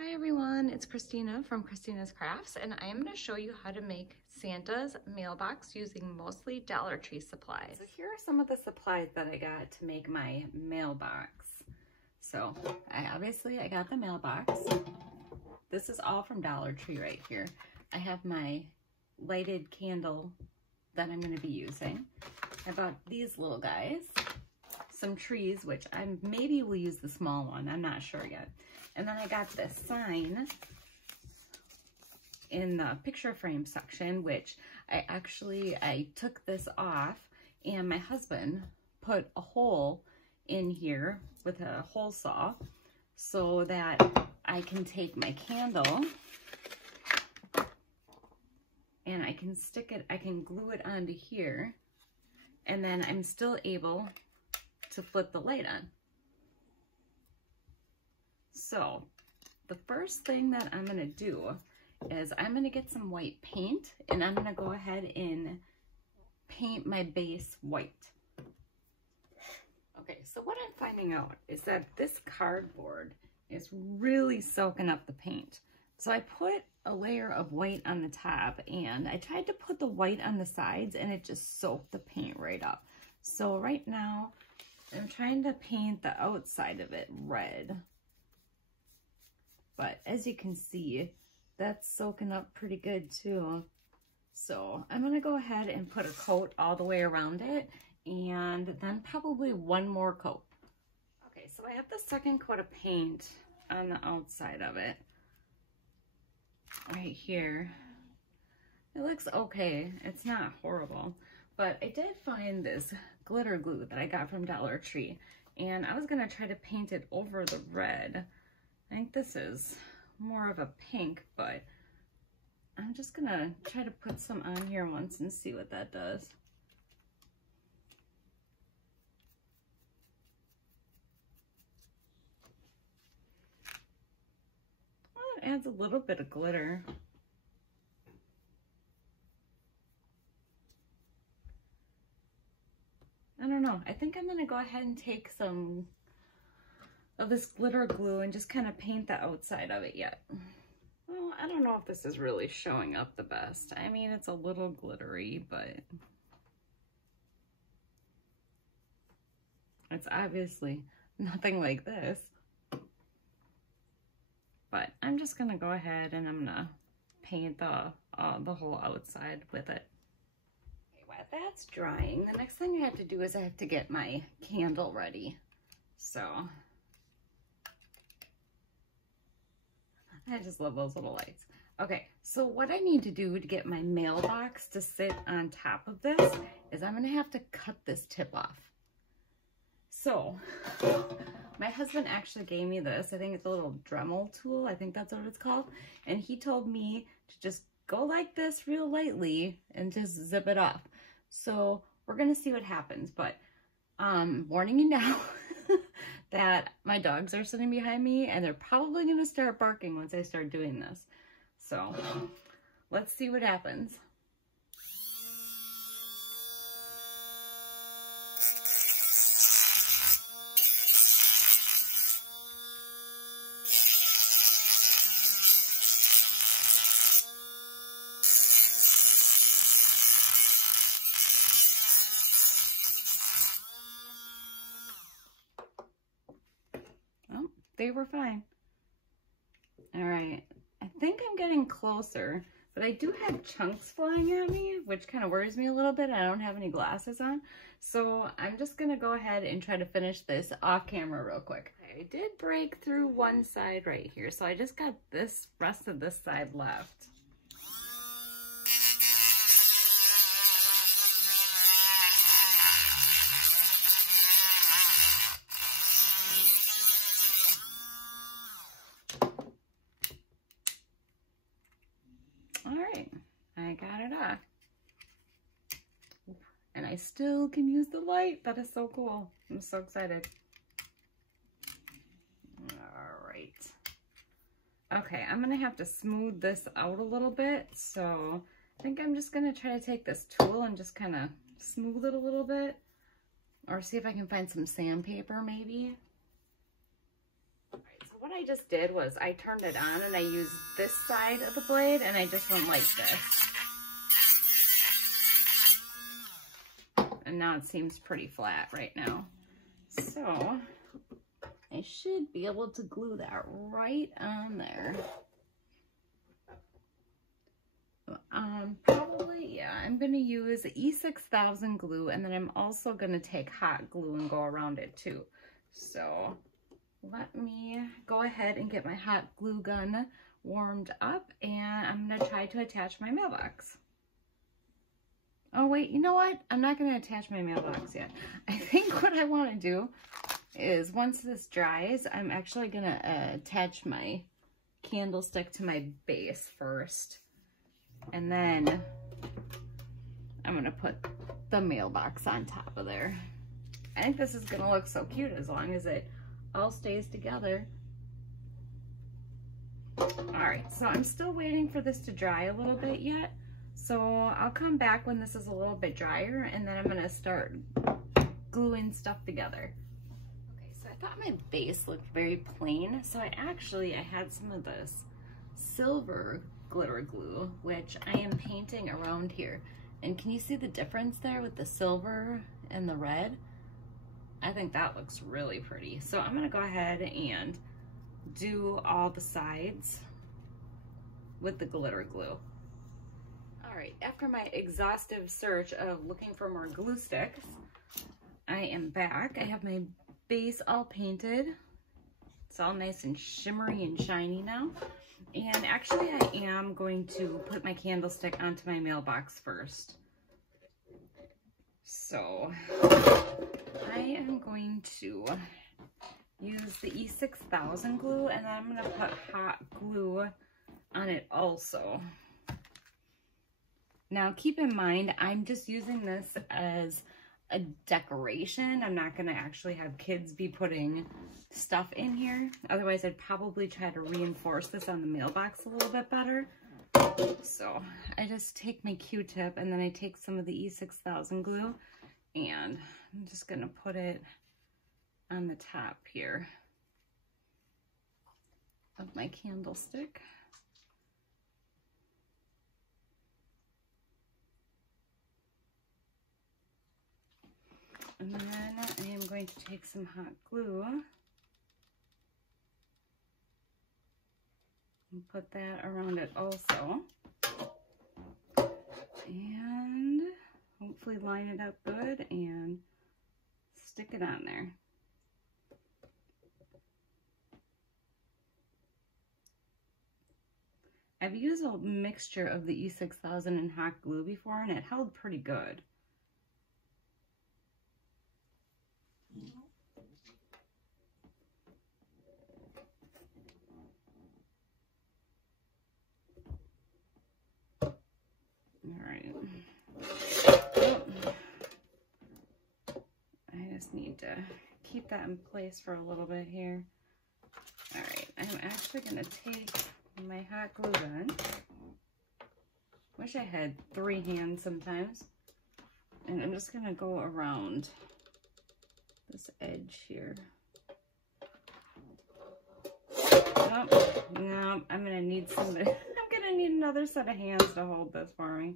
Hi everyone, it's Christina from Christina's Crafts, and I am going to show you how to make Santa's mailbox using mostly Dollar Tree supplies. So here are some of the supplies that I got to make my mailbox. So I got the mailbox. This is all from Dollar Tree right here. I have my lighted candle that I'm going to be using. I bought these little guys, some trees, which I maybe will use the small one, I'm not sure yet. And then I got this sign in the picture frame section, which I took this off and my husband put a hole in here with a hole saw so that I can take my candle and I can stick it, I can glue it onto here, and then I'm still able to flip the light on. So the first thing that I'm going to do is I'm going to get some white paint and I'm going to go ahead and paint my base white. Okay, so what I'm finding out is that this cardboard is really soaking up the paint. So I put a layer of white on the top and I tried to put the white on the sides and it just soaked the paint right up. So right now I'm trying to paint the outside of it red. But as you can see, that's soaking up pretty good too. So I'm gonna go ahead and put a coat all the way around it and then probably one more coat. Okay, so I have the second coat of paint on the outside of it. Right here. It looks okay, it's not horrible. But I did find this glitter glue that I got from Dollar Tree and I was gonna try to paint it over the red. I think this is more of a pink, but I'm just gonna try to put some on here once and see what that does. Well, it adds a little bit of glitter. I don't know. I think I'm gonna go ahead and take some of this glitter glue and just kind of paint the outside of it yet. Well, I don't know if this is really showing up the best. I mean, it's a little glittery, but it's obviously nothing like this. But I'm just gonna go ahead and I'm gonna paint the whole outside with it. Okay, while that's drying, the next thing I have to do is I have to get my candle ready. So I just love those little lights. Okay, so what I need to do to get my mailbox to sit on top of this is I'm gonna have to cut this tip off. So my husband actually gave me this. I think it's a little Dremel tool. I think that's what it's called. And he told me to just go like this real lightly and just zip it off. So we're gonna see what happens, but warning you now, that my dogs are sitting behind me and they're probably going to start barking once I start doing this. So let's see what happens. They were fine. All right, I think I'm getting closer, but I do have chunks flying at me, which kind of worries me a little bit. I don't have any glasses on, so I'm just gonna go ahead and try to finish this off camera real quick. I did break through one side right here, so I just got this rest of this side left. I got it off. And I still can use the light. That is so cool. I'm so excited. All right. Okay, I'm gonna have to smooth this out a little bit. So I think I'm just gonna try to take this tool and just kind of smooth it a little bit. Or see if I can find some sandpaper maybe. All right, so what I just did was I turned it on and I used this side of the blade and I just went like this. And now it seems pretty flat right now. So I should be able to glue that right on there. Probably, yeah, I'm going to use E6000 glue, and then I'm also going to take hot glue and go around it too. So let me go ahead and get my hot glue gun warmed up, and I'm going to try to attach my mailbox. Oh wait, you know what? I'm not going to attach my mailbox yet. I think what I want to do is once this dries, I'm actually going to attach my candlestick to my base first. And then I'm going to put the mailbox on top of there. I think this is going to look so cute as long as it all stays together. Alright, so I'm still waiting for this to dry a little bit yet. So I'll come back when this is a little bit drier, and then I'm going to start gluing stuff together. Okay, so I thought my base looked very plain, so I had some of this silver glitter glue, which I am painting around here. And can you see the difference there with the silver and the red? I think that looks really pretty. So I'm going to go ahead and do all the sides with the glitter glue. Alright, after my exhaustive search of looking for more glue sticks, I am back. I have my base all painted. It's all nice and shimmery and shiny now. And actually I am going to put my candlestick onto my mailbox first. So I am going to use the E6000 glue, and then I'm going to put hot glue on it also. Now keep in mind, I'm just using this as a decoration. I'm not going to actually have kids be putting stuff in here. Otherwise, I'd probably try to reinforce this on the mailbox a little bit better. So I just take my Q-tip, and then I take some of the E6000 glue, and I'm just going to put it on the top here of my candlestick. And then I am going to take some hot glue and put that around it also. And hopefully line it up good and stick it on there. I've used a mixture of the E6000 and hot glue before, and it held pretty good. Alright. Oh. I just need to keep that in place for a little bit here. Alright, I'm actually going to take my hot glue gun. Wish I had 3 hands sometimes. And I'm just going to go around this edge here. Oh, no, I'm going to need somebody. I'm going to need another set of hands to hold this for me.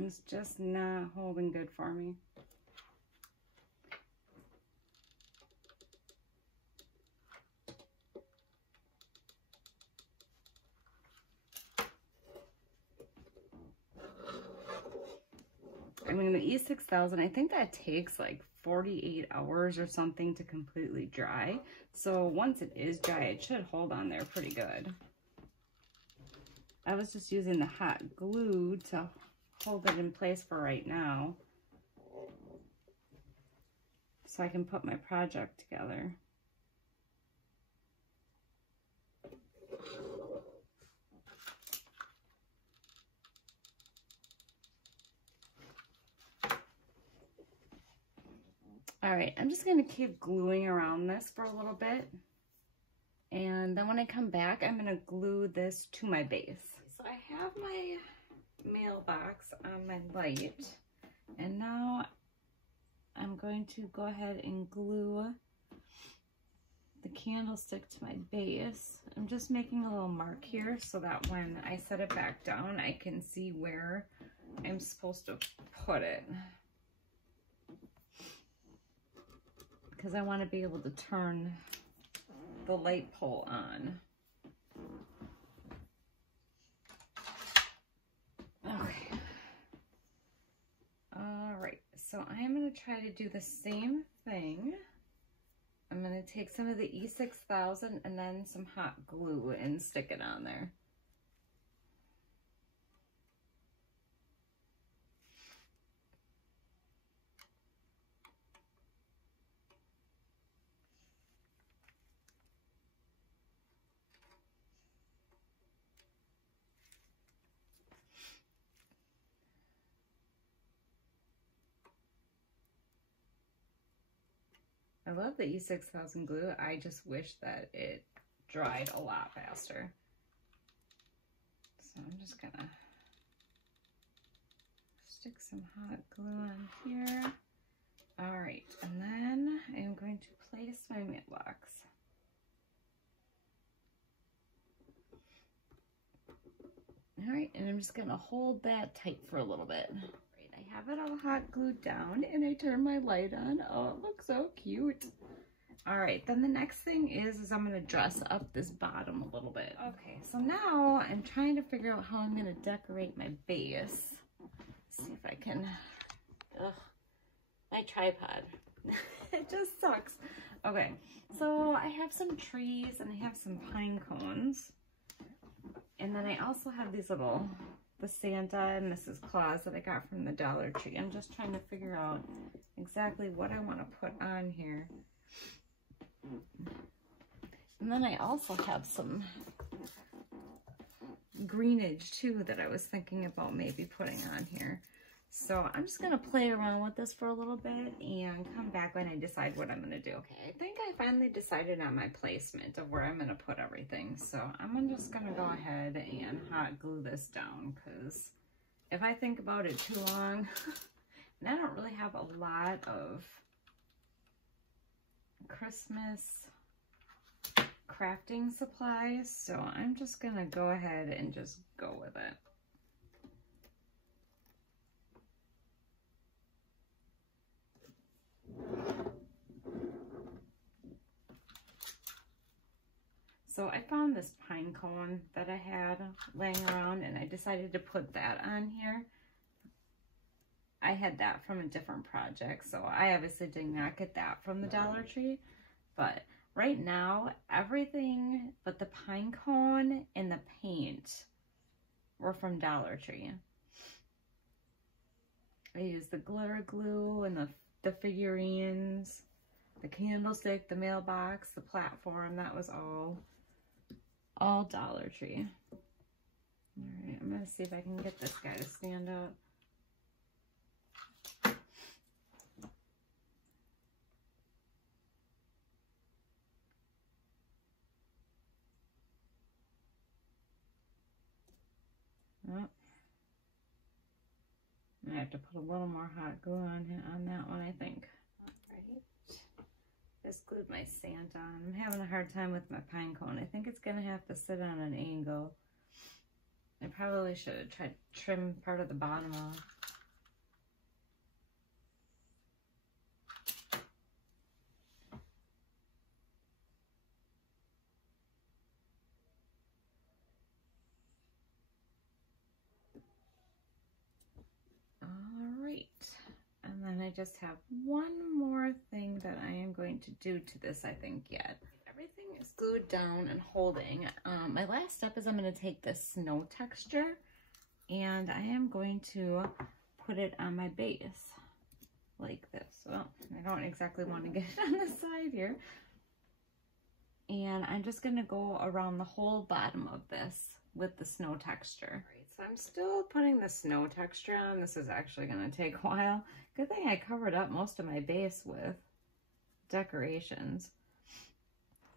It's just not holding good for me. I mean, the E6000, I think that takes like 48 hours or something to completely dry. So once it is dry, it should hold on there pretty good. I was just using the hot glue to hold it in place for right now, so I can put my project together. All right, I'm just going to keep gluing around this for a little bit. And then when I come back, I'm going to glue this to my base. So I have my mailbox on my light. And now I'm going to go ahead and glue the candlestick to my base. I'm just making a little mark here so that when I set it back down, I can see where I'm supposed to put it. Because I want to be able to turn the light pole on. Okay. All right, so I am going to try to do the same thing. I'm going to take some of the E6000 and then some hot glue and stick it on there. I love the E6000 glue. I just wish that it dried a lot faster. So I'm just gonna stick some hot glue on here. All right, and then I'm going to place my mailbox. All right, and I'm just gonna hold that tight for a little bit. I have it all hot glued down and I turn my light on. Oh, it looks so cute. All right, then the next thing is I'm gonna dress up this bottom a little bit. Okay, so now I'm trying to figure out how I'm gonna decorate my base. Let's see if I can, my tripod. It just sucks. Okay, so I have some trees and I have some pine cones. And then I also have these little, the Santa and Mrs. Claus that I got from the Dollar Tree. I'm just trying to figure out exactly what I want to put on here. And then I also have some greenage too that I was thinking about maybe putting on here. So I'm just going to play around with this for a little bit and come back when I decide what I'm going to do. Okay, I think I finally decided on my placement of where I'm going to put everything. So I'm just going to go ahead and hot glue this down because if I think about it too long, and I don't really have a lot of Christmas crafting supplies, so I'm just going to go ahead and just go with it. So I found this pine cone that I had laying around and I decided to put that on here. I had that from a different project, so I obviously did not get that from the Dollar Tree. But right now, everything but the pine cone and the paint were from Dollar Tree. I used the glitter glue and the figurines, the candlestick, the mailbox, the platform. That was all Dollar Tree. All right, I'm gonna see if I can get this guy to stand up. Oh. I have to put a little more hot glue on that one, I think. All right. Just glued my Santa on. I'm having a hard time with my pine cone. I think it's gonna have to sit on an angle. I probably should have tried to trim part of the bottom off. All right. And then I just have one more thing that I am going to do to this, I think, yet. Everything is glued down and holding. My last step is I'm going to take this snow texture and I am going to put it on my base like this. Well, I don't exactly want to get it on the side here. And I'm just going to go around the whole bottom of this with the snow texture. All right, so I'm still putting the snow texture on. This is actually going to take a while. Good thing I covered up most of my base with decorations.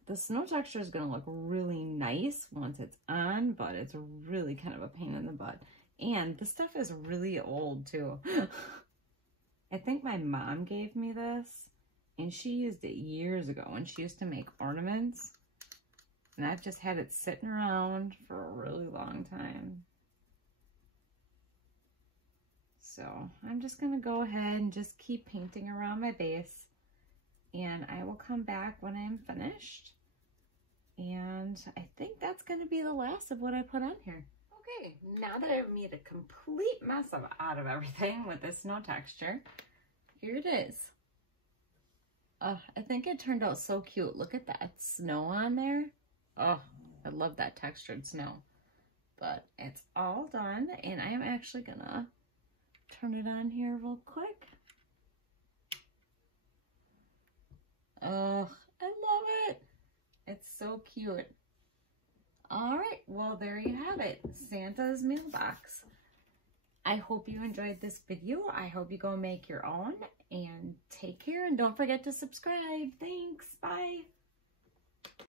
The snow texture is going to look really nice once it's on, but it's really kind of a pain in the butt. And the stuff is really old too. I think my mom gave me this And she used it years ago when she used to make ornaments. And I've just had it sitting around for a really long time. So I'm just going to go ahead and just keep painting around my base. And I will come back when I'm finished. And I think that's going to be the last of what I put on here. Okay, now that I've made a complete mess out of everything with this snow texture, here it is. I think it turned out so cute. Look at that snow on there. Oh, I love that textured snow. But it's all done, and I am actually going to turn it on here real quick. Oh, I love it. It's so cute. All right, well, there you have it. Santa's mailbox. I hope you enjoyed this video. I hope you go make your own, and take care, and don't forget to subscribe. Thanks. Bye.